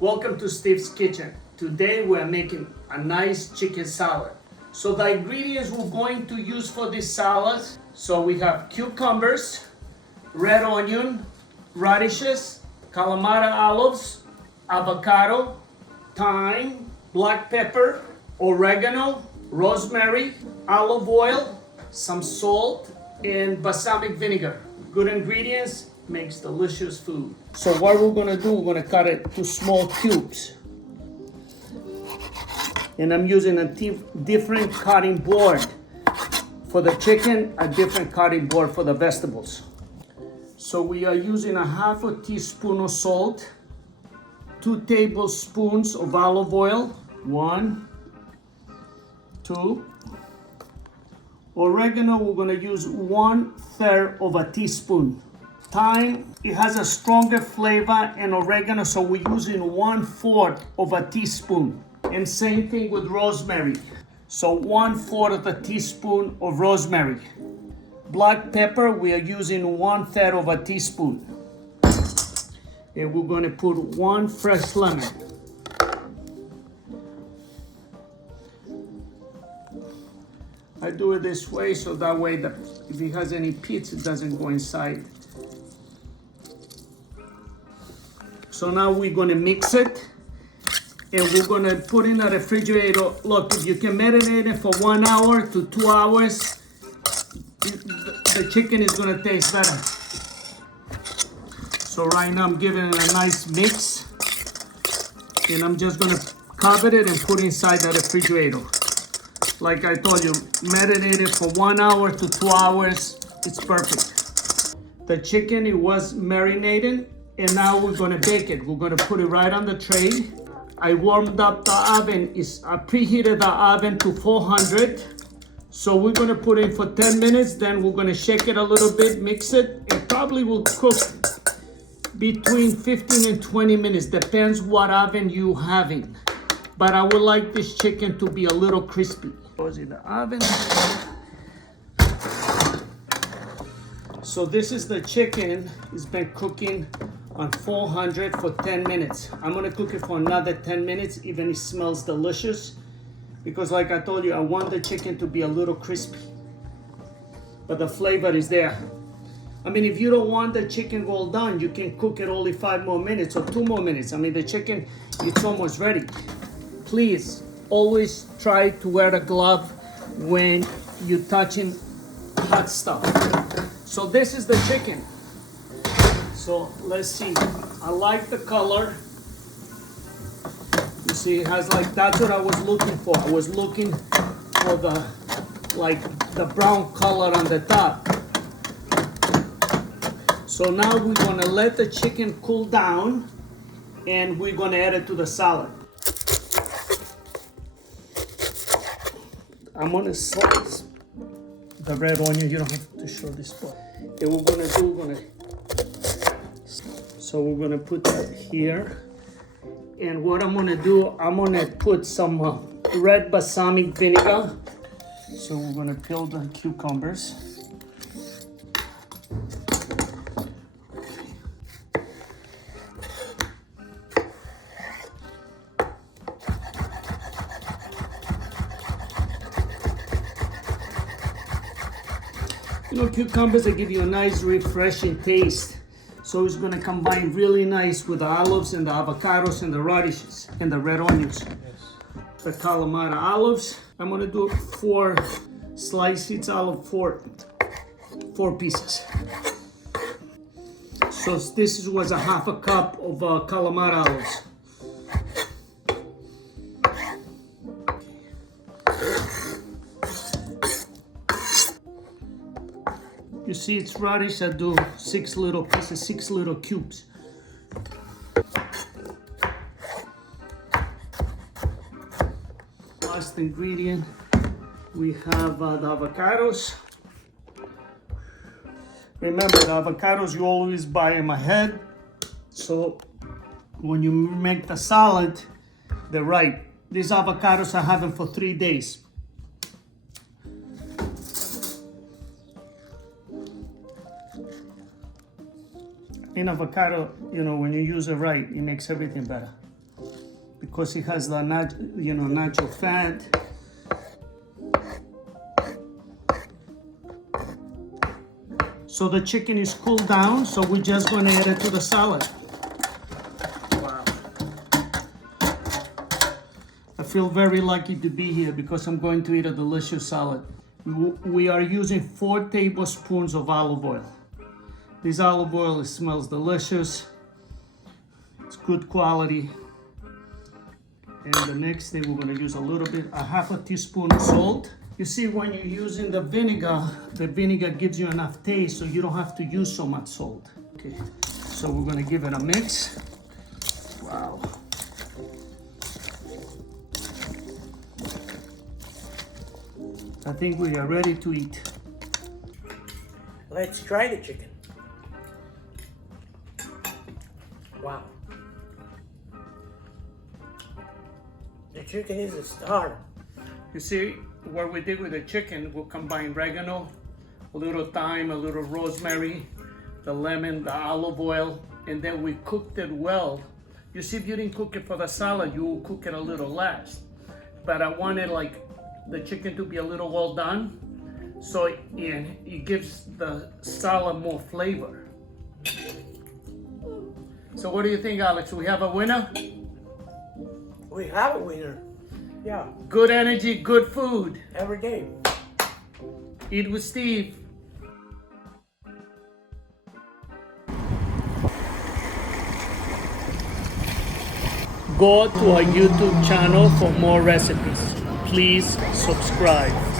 Welcome to Steve's Kitchen. Today we're making a nice chicken salad. So the ingredients we're going to use for this salad, so we have cucumbers, red onion, radishes, Kalamata olives, avocado, thyme, black pepper, oregano, rosemary, olive oil, some salt, and balsamic vinegar. Good ingredients, makes delicious food. So what we're gonna do, we're gonna cut it to small cubes. And I'm using a different cutting board for the chicken, a different cutting board for the vegetables. So we are using a half a teaspoon of salt, 2 tablespoons of olive oil, 1, 2. Oregano, we're gonna use 1/3 of a teaspoon. Thyme, it has a stronger flavor, and oregano, so we're using 1/4 of a teaspoon. And same thing with rosemary. So 1/4 of a teaspoon of rosemary. Black pepper, we are using 1/3 of a teaspoon. And we're gonna put 1 fresh lemon. I do it this way so that way that if it has any pits, it doesn't go inside. So now we're gonna mix it and we're gonna put in the refrigerator. Look, if you can marinate it for 1 hour to 2 hours, the chicken is gonna taste better. So right now I'm giving it a nice mix and I'm just gonna cover it and put it inside the refrigerator. Like I told you, marinate it for 1 hour to 2 hours, it's perfect. The chicken, it was marinated. And now we're gonna bake it. We're gonna put it right on the tray. I warmed up the oven. I preheated the oven to 400. So we're gonna put it in for 10 minutes. Then we're gonna shake it a little bit, mix it. It probably will cook between 15 and 20 minutes. Depends what oven you having. But I would like this chicken to be a little crispy. Goes in the oven. So this is the chicken. It's been cooking on 400 for 10 minutes. I'm gonna cook it for another 10 minutes, even it smells delicious. Because like I told you, I want the chicken to be a little crispy. But the flavor is there. I mean, if you don't want the chicken well done, you can cook it only 5 more minutes or 2 more minutes. I mean, the chicken, it's almost ready. Please, always try to wear a glove when you're touching hot stuff. So this is the chicken. So let's see, I like the color. You see, it has like, that's what I was looking for. I was looking for the brown color on the top. So now we're gonna let the chicken cool down and we're gonna add it to the salad. I'm gonna slice the red onion. You don't have to show this part. And so we're gonna put that here. And what I'm gonna do, I'm gonna put some red balsamic vinegar. So we're gonna peel the cucumbers. You know, cucumbers, they give you a nice refreshing taste. So it's gonna combine really nice with the olives and the avocados and the radishes and the red onions. Yes. The Kalamata olives, I'm gonna do 4 slices, each olive 4 pieces. So this was a half a cup of Kalamata olives. You see, it's radish. I do 6 little pieces, 6 little cubes. Last ingredient, we have the avocados. Remember, the avocados you always buy them ahead. So when you make the salad, they're ripe. These avocados I have them for 3 days. In avocado, you know, when you use it right, it makes everything better. because it has the natural fat. So the chicken is cooled down, so we're just going to add it to the salad. Wow. I feel very lucky to be here because I'm going to eat a delicious salad. We are using 4 tablespoons of olive oil. This olive oil, it smells delicious. It's good quality. And the next thing we're going to use a half a teaspoon of salt. You see, when you're using the vinegar gives you enough taste, so you don't have to use so much salt. Okay, so we're going to give it a mix. Wow. I think we are ready to eat. Let's try the chicken. Wow. The chicken is a star. You see, what we did with the chicken, we'll combine oregano, a little thyme, a little rosemary, the lemon, the olive oil, and then we cooked it well. You see, if you didn't cook it for the salad, you will cook it a little less. But I wanted like the chicken to be a little well done, so it gives the salad more flavor. So what do you think, Alex? We have a winner? We have a winner. Yeah. Good energy, good food. Every day. Eat with Steve. Go to our YouTube channel for more recipes. Please subscribe.